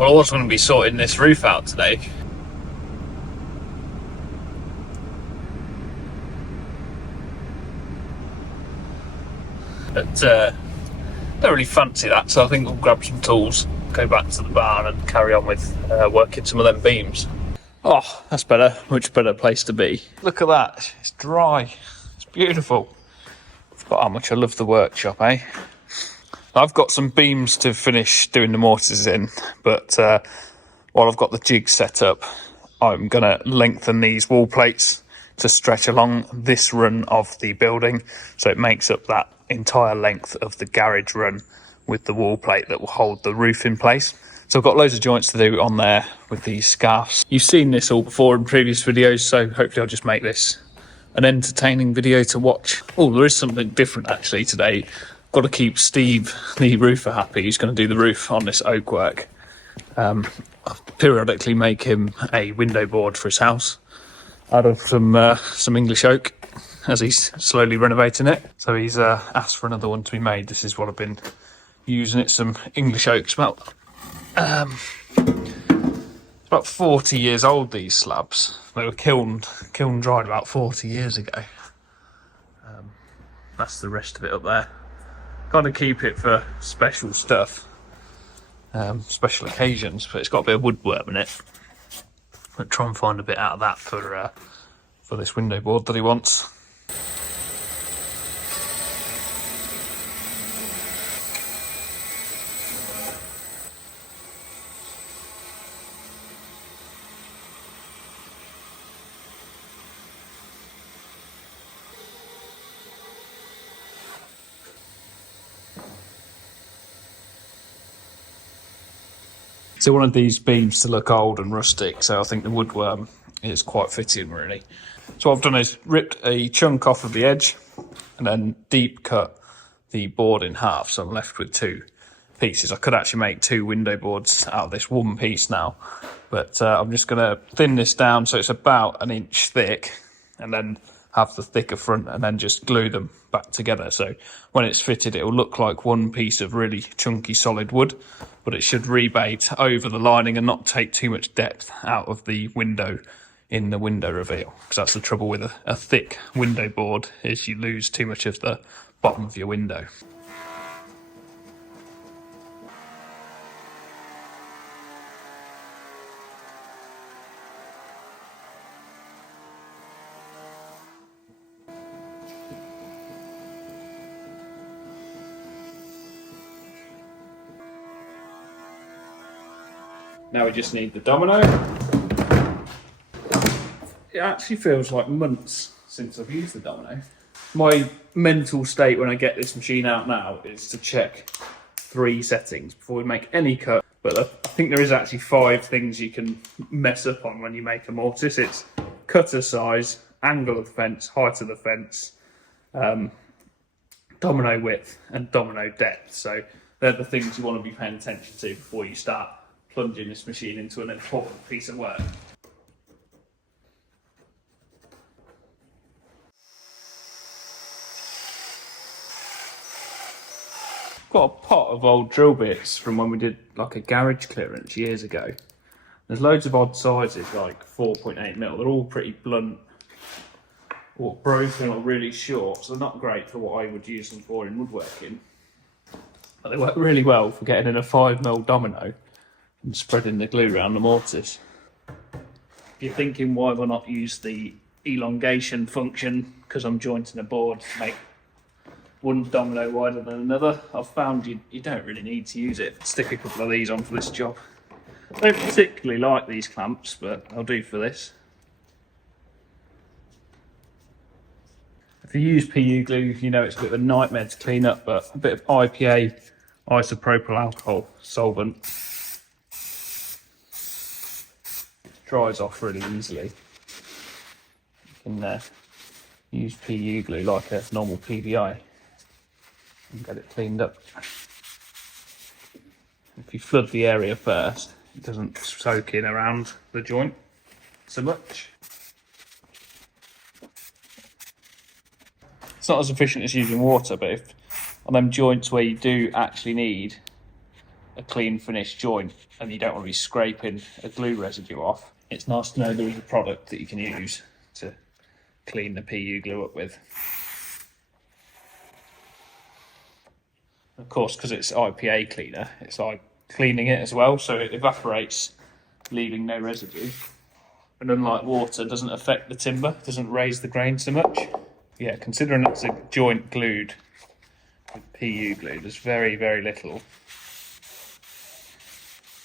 Well, I was going to be sorting this roof out today. But don't really fancy that, so I think we'll grab some tools, go back to the barn and carry on with working some of them beams. Oh, that's better. Much better place to be. Look at that. It's dry. It's beautiful. Forgot how much I love the workshop, eh? I've got some beams to finish doing the mortars in, but while I've got the jig set up, I'm going to lengthen these wall plates to stretch along this run of the building, so it makes up that entire length of the garage run with the wall plate that will hold the roof in place. So I've got loads of joints to do on there with these scarfs. You've seen this all before in previous videos, so hopefully I'll just make this an entertaining video to watch. Oh, there is something different actually today. Got to keep Steve, the roofer, happy. He's going to do the roof on this oak work. I'll periodically make him a window board for his house out of some English oak as he's slowly renovating it. So he's asked for another one to be made. This is what I've been using. It's some English oak. It's about 40 years old, these slabs. They were kiln dried about 40 years ago. That's the rest of it up there. Got to keep it for special stuff, special occasions, but it's got a bit of woodworm in it. I'll try and find a bit out of that for this window board that he wants. So I wanted these beams to look old and rustic, so I think the woodworm is quite fitting really. So what I've done is ripped a chunk off of the edge and then deep cut the board in half, so I'm left with two pieces. I could actually make two window boards out of this one piece now, but I'm just going to thin this down so it's about 1 inch thick, and then have the thicker front and then just glue them back together. So when it's fitted, it will look like one piece of really chunky solid wood, but it should rebate over the lining and not take too much depth out of the window in the window reveal, because that's the trouble with a thick window board, is you lose too much of the bottom of your window. Now we just need the domino. It actually feels like months since I've used the domino. My mental state when I get this machine out now is to check 3 settings before we make any cut. But I think there is actually 5 things you can mess up on when you make a mortise. It's cutter size, angle of the fence, height of the fence, domino width and domino depth. So they're the things you want to be paying attention to before you start plunging this machine into an important piece of work. Got a pot of old drill bits from when we did like a garage clearance years ago. There's loads of odd sizes, like 4.8mm. They're all pretty blunt or broken or really short, so they're not great for what I would use them for in woodworking. But they work really well for getting in a 5mm domino and spreading the glue around the mortise. If you're thinking why we're not use the elongation function, because I'm jointing a board to make one domino wider than another, I've found you don't really need to use it. Stick a couple of these on for this job. I don't particularly like these clamps, but I'll do for this. If you use PU glue, you know it's a bit of a nightmare to clean up, but a bit of IPA, isopropyl alcohol solvent, dries off really easily. You can use PU glue like a normal PVI and get it cleaned up. If you flood the area first, it doesn't soak in around the joint so much. It's not as efficient as using water, but if on them joints where you do actually need a clean finished joint, and you don't want to be scraping a glue residue off, it's nice to know there is a product that you can use to clean the PU glue up with. Of course, because it's IPA cleaner, it's like cleaning it as well, so it evaporates, leaving no residue. And unlike water, doesn't affect the timber, doesn't raise the grain so much. Yeah, considering it's a joint glued with PU glue, there's very, very little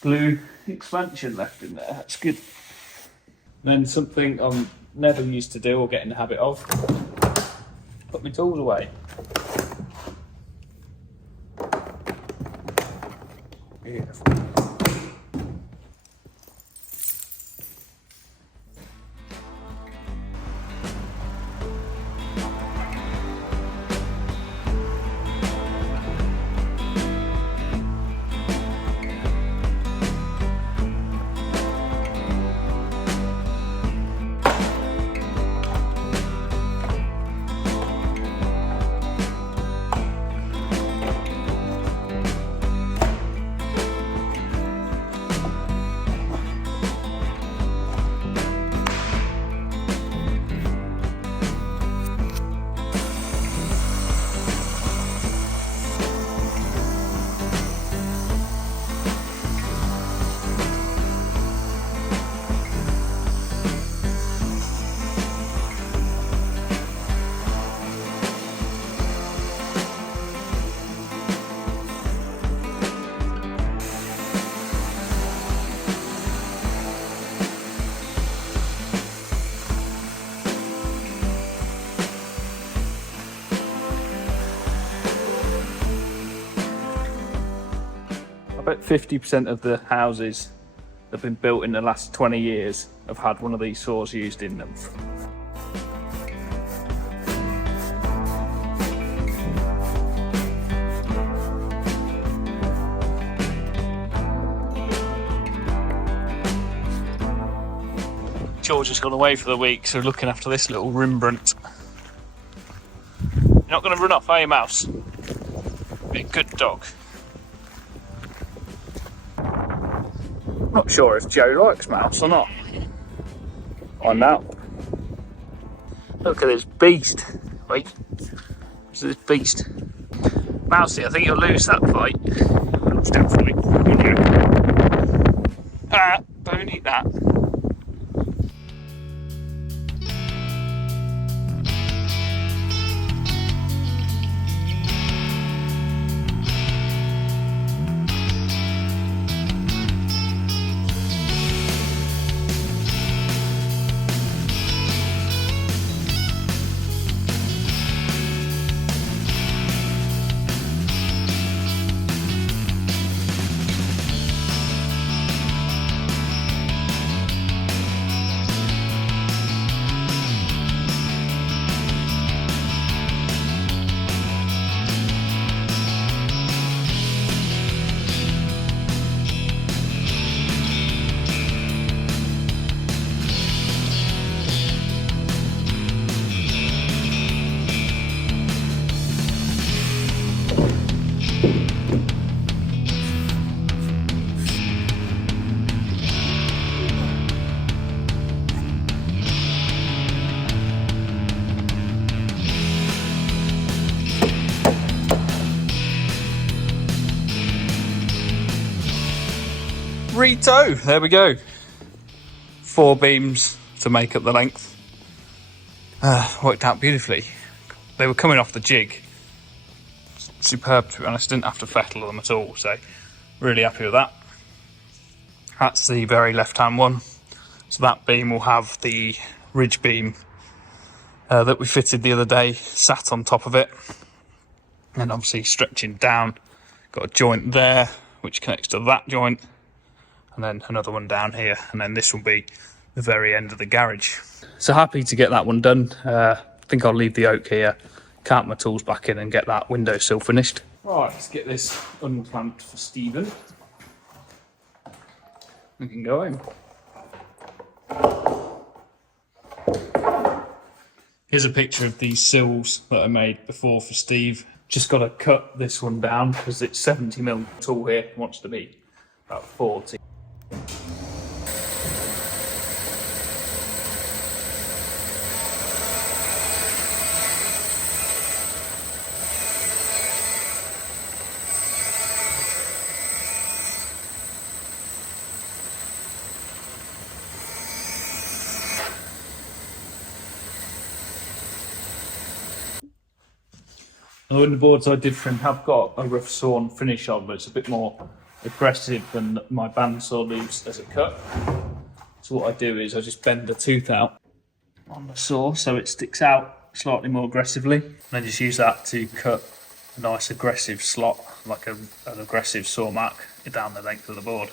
glue expansion left in there. That's good. Then something I'm never used to do or get in the habit of, put my tools away. Beautiful. I bet 50% of the houses that have been built in the last 20 years have had one of these saws used in them. George has gone away for the week, so we're looking after this little Rembrandt. You're not going to run off, are you, Mouse? Be a good dog. Not sure if Joe likes Mouse or not. Find out. Look at this beast. Wait. What's this beast? Mousey, I think you'll lose that fight. Still fight. Ah, don't eat that. Rito, there we go. 4 beams to make up the length. Worked out beautifully. They were coming off the jig. Superb, to be honest. Didn't have to fettle them at all, so really happy with that. That's the very left-hand one. So that beam will have the ridge beam that we fitted the other day sat on top of it. And obviously stretching down, got a joint there which connects to that joint, and then another one down here, and then this will be the very end of the garage. So happy to get that one done. I think I'll leave the oak here, cart my tools back in and get that windowsill finished. Right, let's get this unclamped for Stephen. We can go home. Here's a picture of these sills that I made before for Steve. Just got to cut this one down because it's 70mm tall here, wants to be about 40. The windowboards I did for him have got a rough sawn finish on, but it's a bit more aggressive than my bandsaw leaves as a cut. So what I do is I just bend the tooth out on the saw so it sticks out slightly more aggressively, and then just use that to cut a nice aggressive slot, like an aggressive saw mark down the length of the board.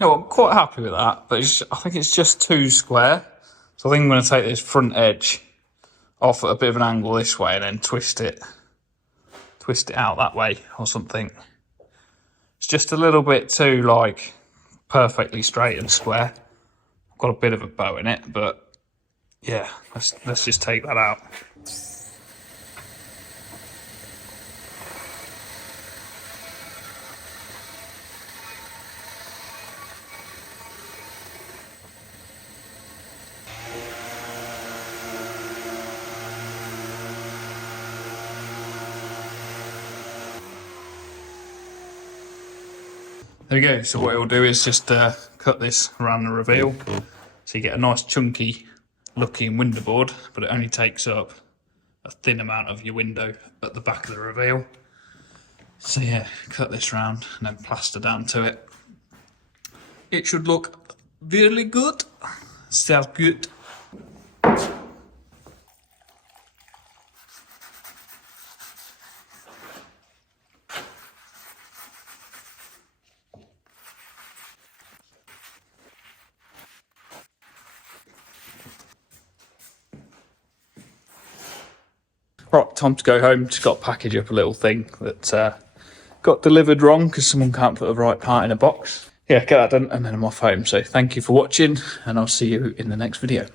No, I'm quite happy with that, but I think it's just too square. So I think I'm going to take this front edge off at a bit of an angle this way and then twist it out that way or something. It's just a little bit too like perfectly straight and square. I've got a bit of a bow in it, but yeah, let's just take that out. There we go. So what it'll do is just cut this around the reveal, so you get a nice chunky looking window board, but it only takes up a thin amount of your window at the back of the reveal. So yeah, cut this round and then plaster down to it. It should look really good. Sounds good. Right, time to go home. Just got to package up a little thing that got delivered wrong because someone can't put the right part in a box. Yeah, get that done and then I'm off home. So thank you for watching and I'll see you in the next video.